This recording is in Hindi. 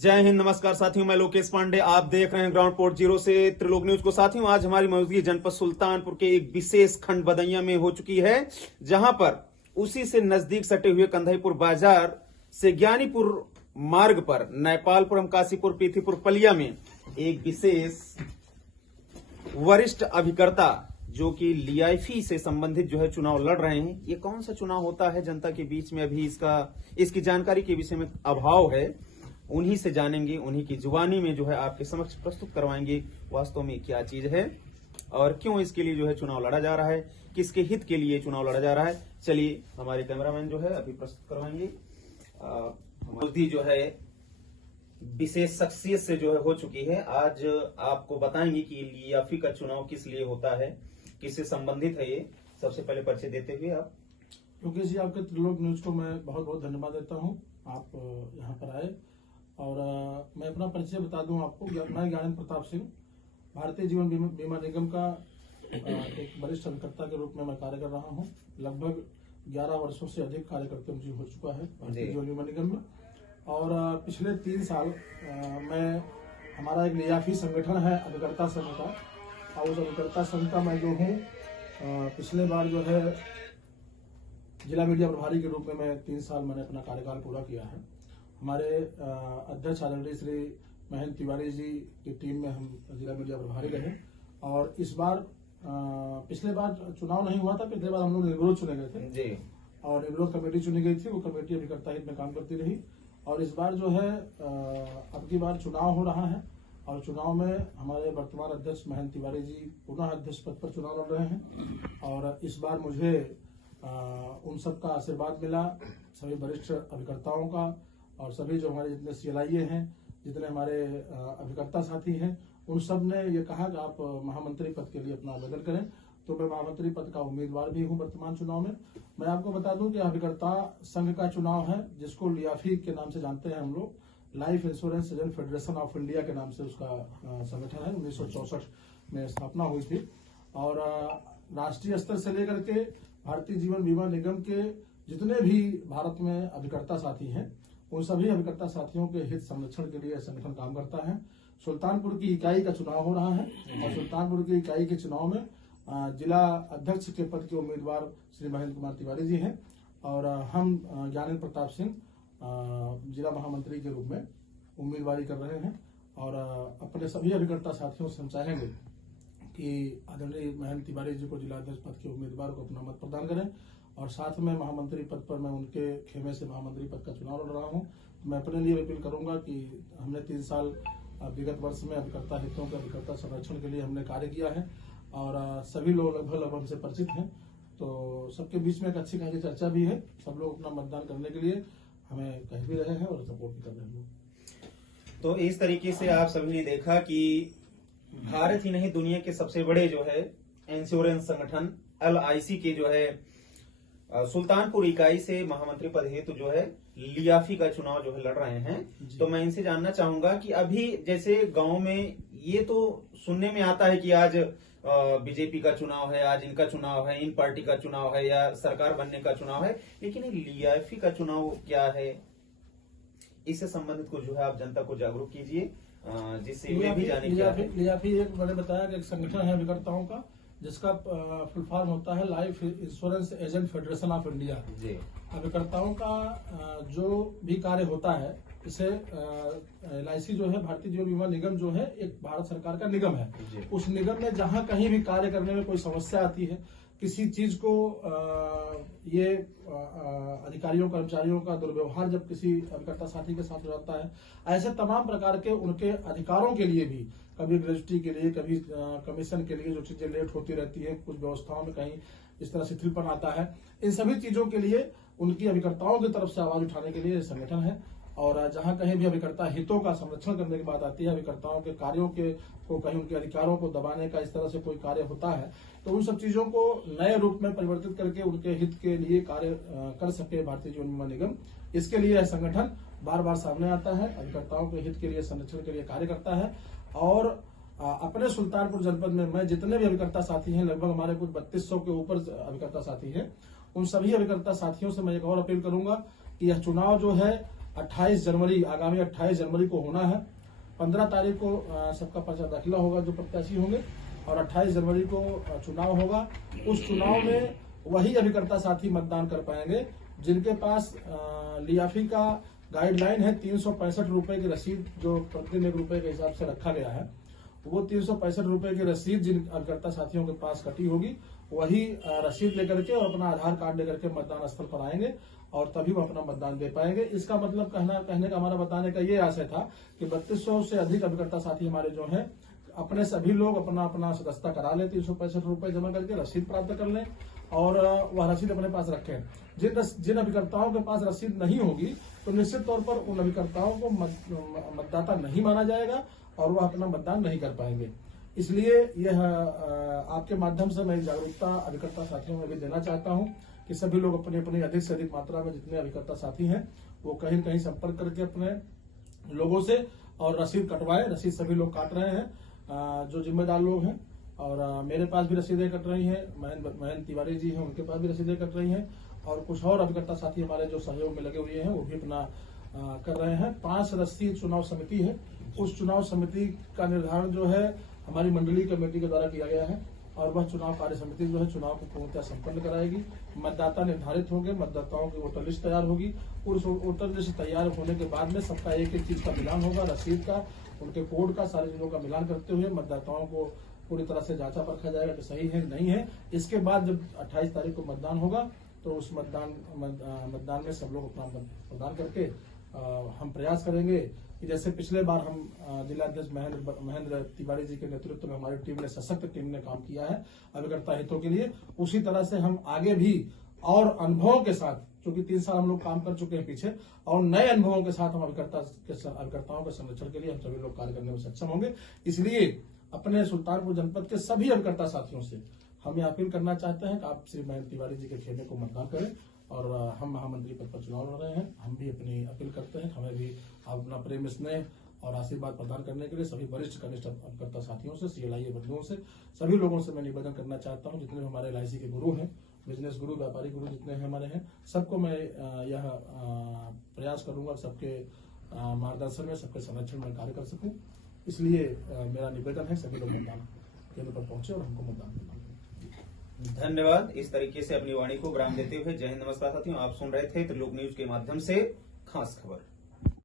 जय हिंद, नमस्कार साथियों, मैं लोकेश पांडे। आप देख रहे हैं ग्राउंड पोर्ट जीरो से त्रिलोक न्यूज को। साथियों, आज हमारी मौजूदगी जनपद सुल्तानपुर के एक विशेष खंड बदैया में हो चुकी है, जहां पर उसी से नजदीक सटे हुए कंधाईपुर बाजार से ज्ञानीपुर मार्ग पर नेपालपुरम, काशीपुर, पीथीपुर, पलिया में एक विशेष वरिष्ठ अभिकर्ता जो कि लियाफी से संबंधित जो है चुनाव लड़ रहे हैं। ये कौन सा चुनाव होता है, जनता के बीच में अभी इसकी जानकारी के विषय में अभाव है। उन्हीं से जानेंगे, उन्हीं की जुबानी में जो है आपके समक्ष प्रस्तुत करवाएंगे वास्तव में क्या चीज है और क्यों इसके लिए जो है चुनाव लड़ा जा रहा है, किसके हित के लिए चुनाव लड़ा जा रहा है। चलिए, हमारे कैमरामैन जो है अभी प्रस्तुत करवाएंगे। हमारी जो है विशेष शख्सियत से जो है हो चुकी है। आज आपको बताएंगे कि लियाफी का चुनाव किस लिए होता है, किससे संबंधित है ये। सबसे पहले परिचय देते हुए आप। लोकेश जी, आपके त्रिलोक न्यूज को मैं बहुत बहुत धन्यवाद देता हूं। आप यहां पर आए और मैं अपना परिचय बता दूं आपको। मैं ज्ञानेंद्र प्रताप सिंह भारतीय जीवन बीमा निगम का एक वरिष्ठ अभिकर्ता के रूप में मैं कार्य कर रहा हूं। लगभग 11 वर्षों से अधिक कार्य करते मुझे हो चुका है भारतीय जीवन बीमा निगम में। और पिछले 3 साल मैं हमारा एक लियाफी संगठन है अभिकर्ता संघ का, और उस अभिकर्ता संघ का मैं जो हूँ पिछले बार जो है जिला मीडिया प्रभारी के रूप में मैं 3 साल मैंने अपना कार्यकाल पूरा किया है। हमारे अध्यक्ष आदरणीय श्री महेंद्र तिवारी जी की टीम में हम जिला मीडिया प्रभारी रहे। और इस बार पिछले बार चुनाव नहीं हुआ था, पिछले बार हम लोग निर्विरोध चुने गए थे जी। और निर्विरोध कमेटी चुनी गई थी, वो कमेटी अभिकर्ता हित में काम करती रही। और इस बार जो है अब की बार चुनाव हो रहा है और चुनाव में हमारे वर्तमान अध्यक्ष महेंद्र तिवारी जी पुनः अध्यक्ष पद पर चुनाव लड़ रहे हैं। और इस बार मुझे उन सबका आशीर्वाद मिला, सभी वरिष्ठ अभिकर्ताओं का और सभी जो हमारे जितने CLIA हैं, जितने हमारे अभिकर्ता साथी हैं, उन सब ने ये कहा कि आप महामंत्री पद के लिए अपना आवेदन करें। तो मैं महामंत्री पद का उम्मीदवार भी हूं वर्तमान चुनाव में। मैं आपको बता दूं कि अभिकर्ता संघ का चुनाव है, जिसको लियाफी के नाम से जानते हैं हम लोग। Life insurance agent federation of India के नाम से उसका संगठन है। 1964 में स्थापना हुई थी। और राष्ट्रीय स्तर से लेकर के भारतीय जीवन बीमा निगम के जितने भी भारत में अभिकर्ता साथी हैं, उन सभी अभिकर्ता साथियों के हित संरक्षण के लिए संगठन काम करता है। सुल्तानपुर की इकाई का चुनाव हो रहा है और सुल्तानपुर की इकाई के चुनाव में जिला अध्यक्ष के पद के उम्मीदवार श्री महेंद्र कुमार तिवारी जी हैं और हम ज्ञानेंद्र प्रताप सिंह जिला महामंत्री के रूप में उम्मीदवारी कर रहे हैं। और अपने सभी अभिकर्ता साथियों से हम चाहेंगे कि आदरणीय महेंद्र तिवारी जी को जिला अध्यक्ष पद के उम्मीदवार को अपना मत प्रदान करें। और साथ में महामंत्री पद पर मैं उनके खेमे से महामंत्री पद का चुनाव लड़ रहा हूं। तो मैं अपने लिए अपील करूंगा कि हमने 3 साल विगत वर्ष में अभिकर्ता हितों के अभिकर्ता संरक्षण के लिए हमने कार्य किया है और सभी लोग लगभग हमसे परिचित हैं। तो सबके बीच में एक अच्छी खासी चर्चा भी है। सब लोग अपना मतदान करने के लिए हमें कह भी रहे हैं और सपोर्ट भी कर रहे हैं। तो इस तरीके से आप सभी ने देखा कि भारत ही नहीं, दुनिया के सबसे बड़े जो है इंश्योरेंस संगठन LIC के जो है सुल्तानपुर इकाई से महामंत्री पद हेतु जो है लियाफी का चुनाव जो है लड़ रहे हैं। तो मैं इनसे जानना चाहूंगा कि अभी जैसे गांव में ये तो सुनने में आता है कि आज बीजेपी का चुनाव है, आज इनका चुनाव है, इन पार्टी का चुनाव है या सरकार बनने का चुनाव है, लेकिन लियाफी का चुनाव क्या है, इससे संबंधित को जो है आप जनता को जागरूक कीजिए, जिससे वे भी जाने। लियाफी एक मैंने बताया कि एक संगठन है अभिकर्ताओं का, जिसका फुल फॉर्म होता है life insurance agent federation of India. अभिकर्ताओं का जो भी कार्य होता है, इसे LIC जो है भारतीय जीवन बीमा निगम जो है एक भारत सरकार का निगम है। उस निगम में जहां कहीं भी कार्य करने में कोई समस्या आती है, किसी चीज को ये अधिकारियों कर्मचारियों का दुर्व्यवहार जब किसी अभिकर्ता साथी के साथ हो जाता है, ऐसे तमाम प्रकार के उनके अधिकारों के लिए भी, कभी ग्रेजुटी के लिए, कभी कमीशन के लिए जो चीजें लेट होती रहती है, कुछ व्यवस्थाओं में कहीं इस तरह शिथिलपन आता है, इन सभी चीजों के लिए उनकी अभिकर्ताओं की तरफ से आवाज उठाने के लिए संगठन है। और जहां कहीं भी अभिकर्ता हितों का संरक्षण करने की बात आती है, अभिकर्ताओं के कार्यों के को कहीं उनके अधिकारों को दबाने का इस तरह से कोई कार्य होता है, तो उन सब चीजों को नए रूप में परिवर्तित करके उनके हित के लिए कार्य कर सके भारतीय जीवन बीमा निगम, इसके लिए यह संगठन बार बार सामने आता है, अभिकर्ताओं के हित के लिए संरक्षण के लिए कार्य करता है। और अपने सुल्तानपुर जनपद में मैं जितने भी अभिकर्ता साथी हैं, लगभग हमारे कुछ 3200 के ऊपर अभिकर्ता साथी हैं, उन सभी अभिकर्ता साथियों से मैं एक और अपील करूंगा कि यह चुनाव जो है आगामी 28 जनवरी को होना है। 15 तारीख को सबका पर्चा दाखिला होगा जो प्रत्याशी होंगे, और 28 जनवरी को चुनाव होगा। उस चुनाव में वही अभिकर्ता साथी मतदान कर पाएंगे जिनके पास लियाफी का गाइडलाइन है 365 रुपए की रसीद, जो प्रतिदिन 1 रुपए के हिसाब से रखा गया है। वो 365 रुपए की रसीद जिन अभिकर्ता साथियों के पास कटी होगी, वही रसीद लेकर के और अपना आधार कार्ड लेकर के मतदान स्थल पर आएंगे और तभी वो अपना मतदान दे पाएंगे। इसका मतलब कहने का हमारा बताने का ये आशय था कि 3200 से अधिक अभिकर्ता साथी हमारे जो हैं, अपने सभी लोग अपना सदस्यता करा लें, 365 रुपए जमा करके रसीद प्राप्त कर लें और वह रसीद अपने पास रखें। जिन अभिकर्ताओं के पास रसीद नहीं होगी तो निश्चित तौर पर उन अभिकर्ताओं को मतदाता नहीं माना जाएगा और वह अपना मतदान नहीं कर पाएंगे। इसलिए यह आपके माध्यम से मैं जागरूकता अभिकर्ता साथियों में भी देना चाहता हूं कि सभी लोग अपनी अपनी अधिक से अधिक मात्रा में जितने अभिकर्ता साथी हैं वो कहीं न कहीं संपर्क करके अपने लोगों से और रसीद कटवाए। रसीद सभी लोग काट रहे हैं जो जिम्मेदार लोग हैं, और मेरे पास भी रसीदें कट रही हैं, महेंद्र तिवारी जी हैं उनके पास भी रसीदें कट रही हैं, और कुछ और अभिकर्ता साथी हमारे जो सहयोग में लगे हुए हैं वो भी अपना कर रहे हैं। 5 सदस्यीय चुनाव समिति है। उस चुनाव समिति का निर्धारण जो है हमारी मंडलीय कमेटी के द्वारा किया गया है, और वह चुनाव कार्य समिति जो है चुनाव को पूर्णतः संपन्न कराएगी। मतदाता निर्धारित होंगे, मतदाताओं की वोटर लिस्ट तैयार होगी। उस वोटर लिस्ट तैयार होने के बाद में सबका एक एक चीज का मिलान होगा, रसीद का, उनके कोड का, सारी चीजों का मिलान करते हुए मतदाताओं को पूरी तरह से जांचा परखा जाएगा कि सही है नहीं है। इसके बाद जब 28 तारीख को मतदान होगा तो उस मतदान में सब लोग अपना मत प्रदान करके हम प्रयास करेंगे कि जैसे पिछले बार हम जिलाध्यक्ष महेंद्र तिवारी जी के नेतृत्व में हमारी टीम ने सशक्त टीम ने काम किया है अभिकर्ता हितों के लिए, उसी तरह से हम आगे भी और अनुभवों के साथ, क्योंकि 3 साल हम लोग काम कर चुके हैं पीछे, और नए अनुभवों के साथ हम अभिकर्ताओं के संरक्षण के लिए हम सभी लोग कार्य करने में सक्षम होंगे। इसलिए अपने सुल्तानपुर जनपद के सभी अभिकर्ता साथियों से हम ये अपील करना चाहते हैं कि आप श्री महेंद्र तिवारी जी के खेमे को मतदान करें, और हम महामंत्री पद पर चुनाव लड़ रहे हैं। हम भी अपनी अपील करते हैं, हमें भी अपना प्रेम स्नेह और आशीर्वाद प्रदान करने के लिए सभी वरिष्ठ कनिष्ठ अभिकर्ता साथियों से, CLIA बंधुओं से, सभी लोगों से मैं निवेदन करना चाहता हूं, जितने हमारे LIC के गुरु हैं, बिजनेस गुरु, व्यापारी गुरु जितने हमारे हैं, सबको मैं यह प्रयास करूंगा सबके मार्गदर्शन में, सबके संरक्षण में कार्य कर सकूं। इसलिए मेरा निवेदन है सभी लोग मतदान केंद्र पर पहुंचे और हमको मतदान करना। धन्यवाद। इस तरीके से अपनी वाणी को विराम देते हुए जय हिंद, नमस्कार साथियों। आप सुन रहे थे त्रिलोक न्यूज के माध्यम से खास खबर।